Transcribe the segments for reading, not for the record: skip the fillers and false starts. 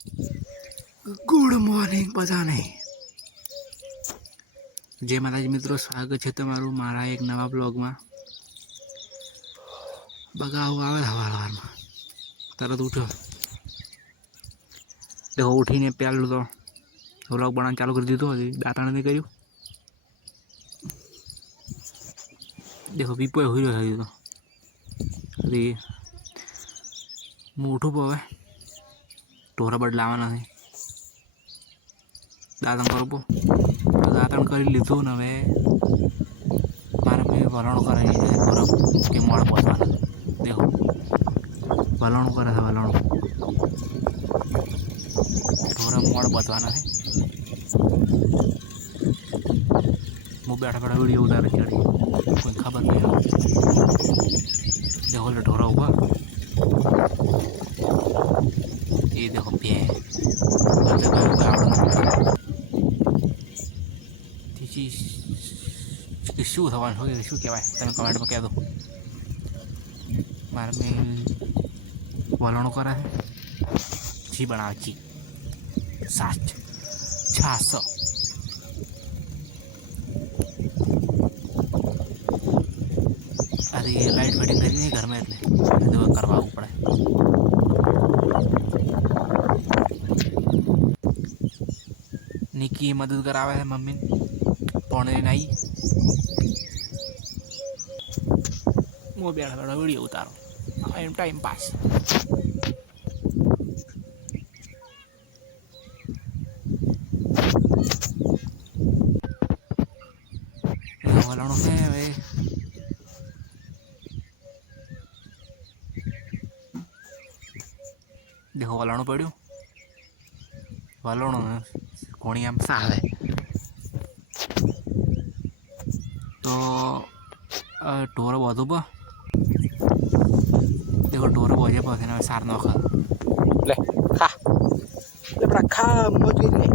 Good morning बधाने जय माताजी मित्रों, स्वागत है तमारू मारा एक नवा ब्लॉग में। बगाव आवे हवार में तरत उठो, देखो उठीने पहलू तो व्लॉग बनाना चालू कर दीधो, दांतण नहीं कर्યું। देखो पीपो हुई रह्यो तो अरे હું ઉઠું હવે ઢોરા બદલાવાના છે, દાંતણ કરવો તો દાંતણ કરી લીધું ને હવે મારે મેં વલણો કરાવી છે ઢોરા કે મોડ પહોંચવાના। દેખો વલણો કરે છે, વલણો ઢોરા મોડ પહોંચવાના છે। હું બેઠા બેઠા વીડિયો ઉતારે ચડી, કોઈ ખબર નહીં આવે। देखो ले ढोरा हुआ, ये देखो पे शू थवान हो गया, शू कहवाय तमे कमेंट में कह दो। मारे में वलणो करा है, ची बनावे ची साच छास अरे ये लाइट फिटिंग करी नहीं घर में એટલે તો કરવાવું પડે। निकी मदद करावे है मम्मी पौने नहीं वो बैठा बैठा वीडियो उतारो एम टाइम पास। वलणो है वे देखो वलणो पड़ू, वलणो कोणी आम सावे तो ढोरो बोधो पा। देखो ढोरो बोझे पास ना सार नो खा ले खा ले बड़ा खा मौज ले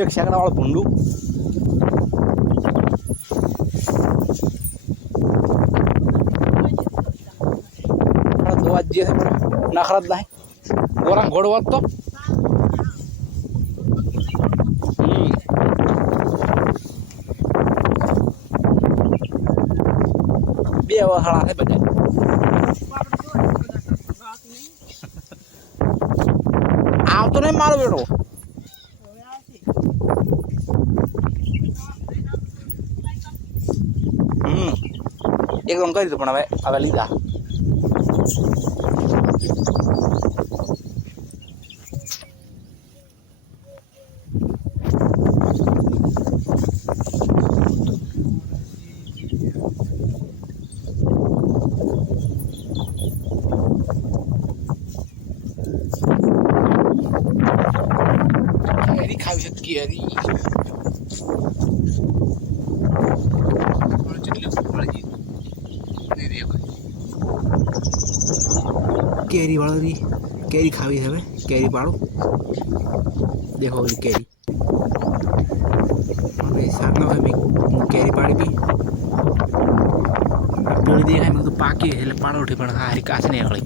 एक सेकंड वाला भुंडू जे है नखरत नहीं गोरा घोड़वा तो बे वहड़ा है बजे आओ तो नहीं मारो बेटो एकदम कर दो पण હવે લીધા। केरी खावी છે કેરી केरी वाली केरी खावी है, केरी पाड़ो देखो केरी साथ में केरी पाड़ी भी पीड़ी देखा मैं तो पाकी है पाड़ो उठी पड़ा हारी काच नहीं अगली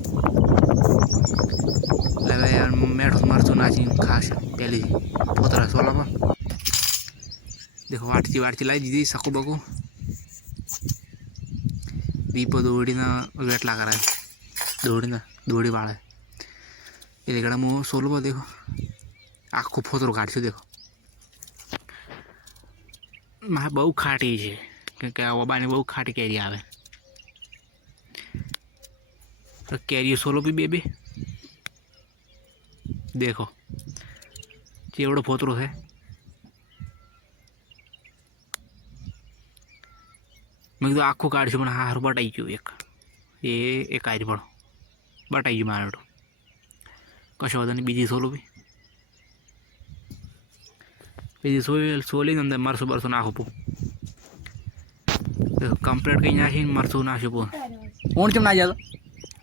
लगे यार मेठो मरचो नाची खास पहली पोतरा सोला में देखो वाटची वाटची लाई दीदी सकू बकू दीपो दौड़ी ना वेट ला करा दौड़ी ना दौड़ी वाला ये देखा मु सोलबो देखो आखो फोतरो काट देखो मां बहु खाटी है क्योंकि ओबा ने बहु खाटी केरी आवे तो केरी सोलो भी बेबे देखो चेवड़ो फोतरो है। मैं तो आखो काढ़ मैं हार बटाई गयो एक आज पड़ो बटाई गयो मारो कशो वांधो नहीं। बीजी सोलो भी बीजी सोली अंदर मरसो बरसो नाखो पो कम्प्लीट कहीं नाखी मरसो नाखो पो ऊँट चम ना जाए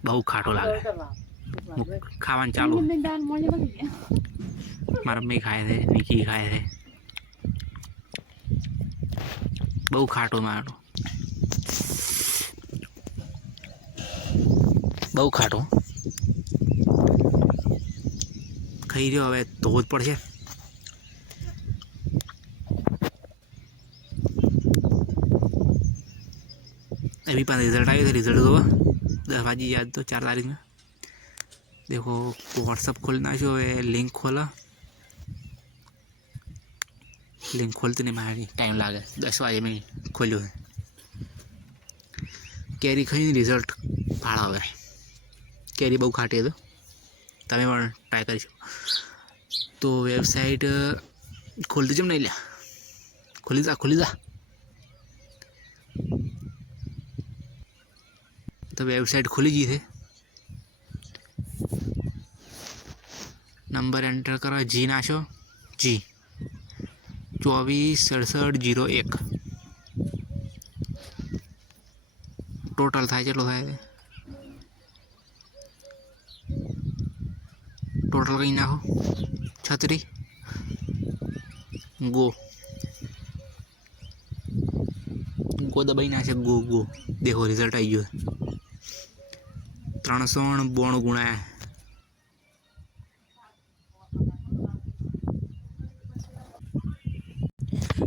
बहु खाटो लागे खावा चालू मारा मम्मी खाए थे निकी खाए थे बहु खाटो मारो બહુ ખાટું ખાઈ રહ્યો હવે ધોવું જ પડશે अभी पास रिजल्ट आया था रिजल्ट हुआ 10 बजे याद तो 4 तारीख में देखो व्हाट्सअप खोलना जो है लिंक खोला लिंक खोलते नहीं मारी टाइम लागे 10 बजे में खोलो कैरी खाई रिजल्ट फाड़ा हुआ कैरी बहु खाटी तो तमें ट्राय कर तो वेबसाइट खोलती जब नहीं लिया खुली जा तो वेबसाइट खुली जी थे नंबर एंटर करो जी नाशो जी 246701 टोटल था चलो था टोटल कहीं नाखो 36 गो गो दबाई ना गो देखो रिजल्ट आई गयो 392 गुणा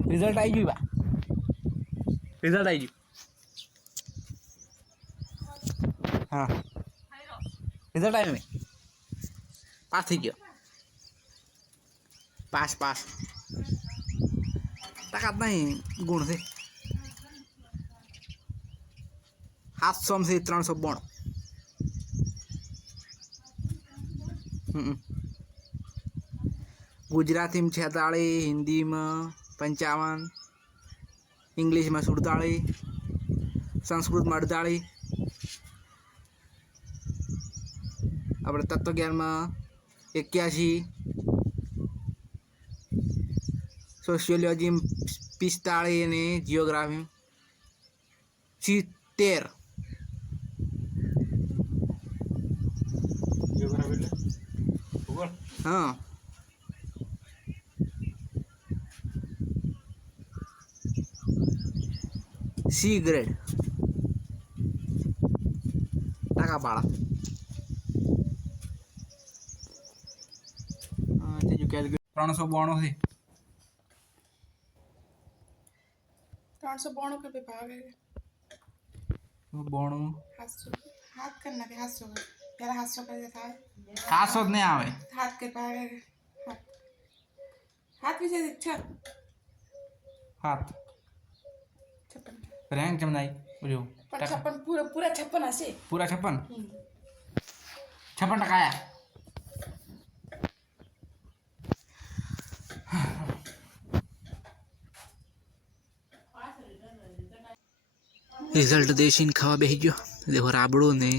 रिजल्ट आई गई बा रिजल्ट आई गई हाँ रिजल्ट आई में पास थी गयो पास ताकत नहीं गुण से 700 से 392 गुजराती में 46 हिंदी में 55 इंग्लिश में 47 संस्कृत में 48 अपने तत्व ज्ञान में 81 सोशियोलॉजी में 45 ने जियोग्राफी में 70 हाँ सी ग्रेड टाका पाड़ा 392 से 392 के विभाग है 92 हाथ करना के हाथ होगा तेरा हाथ कर देता है 700 नहीं आवे हाथ के पाग है हाथ भी से अच्छा हाथ 56 रैंक जमनाई बुझो 56 पूरा 56 हसे पूरा 56 टका आया रिजल्ट देशीन खावा बेही गयो देखो राबड़ो ने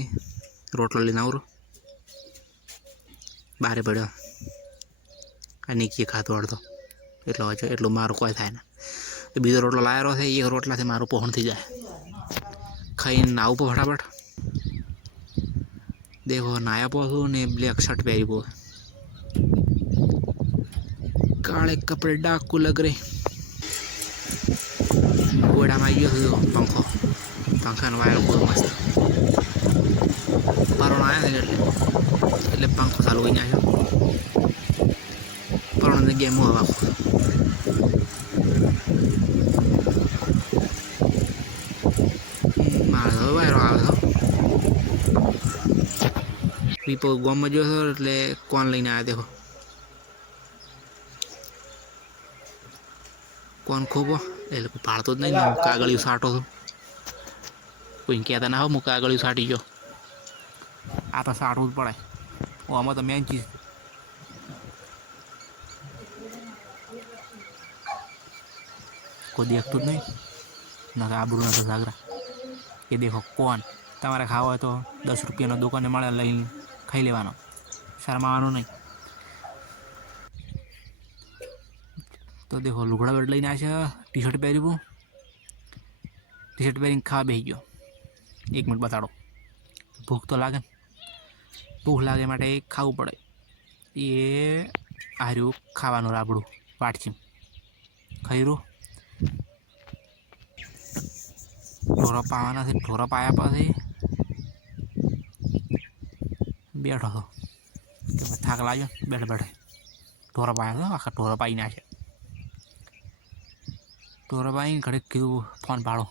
रोटलो लेने आवरो बारे पड़्यो અને કી ખાતો અડધો એટલો મારું કોઈ થાય ના બીજો રોટલો લાયેલો છે એક રોટલાથી મારું પહોંચ થઈ જાય ખાઈને આવું પો ફટાફટ देखो नाया पोसू ने ब्लैक शर्ट पहरी पो काले कपड़े डाकू लग रहे घोड़ा में आइयो पंखो पंखा वायर बहुत मस्त परोण आया थे એટલે पंखो चालू કરી નાખ્યો પરોણ ને ગેમ હવા મારો વાયરો આવે વીપો ગોમ માં જો એટલે કોણ લઈને આયા દેખો કોણ ખોબો એટલે પાડતો જ નહીં ને કાગળિયું સાટો છું કોઈ કહેતા ના હો હું કાગળિયું સાટી ગયો આ તો સાટવું જ પડે આમાં તો મેન ચીજ કોઈ દેખતું જ નહીં ના આબરૂ ના તો જાગરા એ દેખો કોણ તમારે ખાવા હોય તો 10 રૂપિયાનો દુકાને મળે લઈને ખાઈ લેવાનો શરમાવાનું નહીં तो देखो लुगड़ा बेट लईने आशे टी शर्ट पहरवू टी शर्ट पहरी खावा बेही गयो 1 मिनट बताड़ो भूख तो लागे भूख लागे माटे खावू पड़े ये आर्यू खावानुं राबड़ू पाटची खईरू ढोरा पावाना से ढोरा पाया पाछी બેઠો હતો કે ભાઈ થાક લાગ્યો બેઠે બેઠે ઢોરા પાયા હતો આખા ઢોરા પાઈ નાખ્યા ઢોરા પાઈ ઘડીક કીધું ફોન પાડો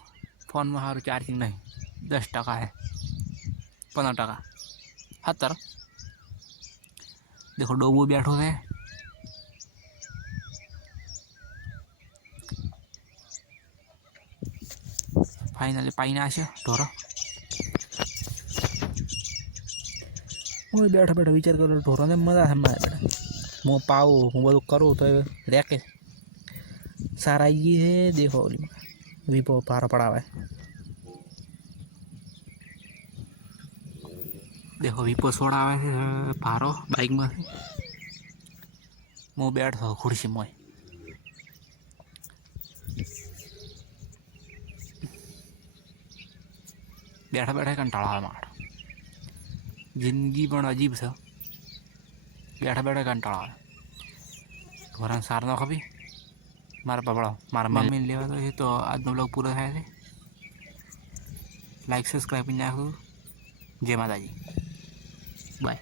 ફોનમાં સારું ચાર્જિંગ નહીં 10% है 15%। 70 देखो डोबो बैठो है फाइनली पाई ना ढोरा હું બેઠા બેઠા વિચાર કરું ઢોરાને મજા છે મારે બેઠા હું પાવું હું બધું કરું તો રેકે સારા આવી ગઈ છે દેખો ઓલી વીપો પારો પડાવે देखो वीपो सोड़ावे है पारो बाइक में मु बैठो खुर्सी में बैठा बैठा कंटाळा मार जिंदगी पण अजीब से बैठा बैठा कंटाळा घोरा सार ना खबी मारा पपड़ा मारा मम्मी लेवा तो आज नो ब्लॉग पूरा थाय छे लाइक सब्सक्राइब नाखो जय माताजी बाय।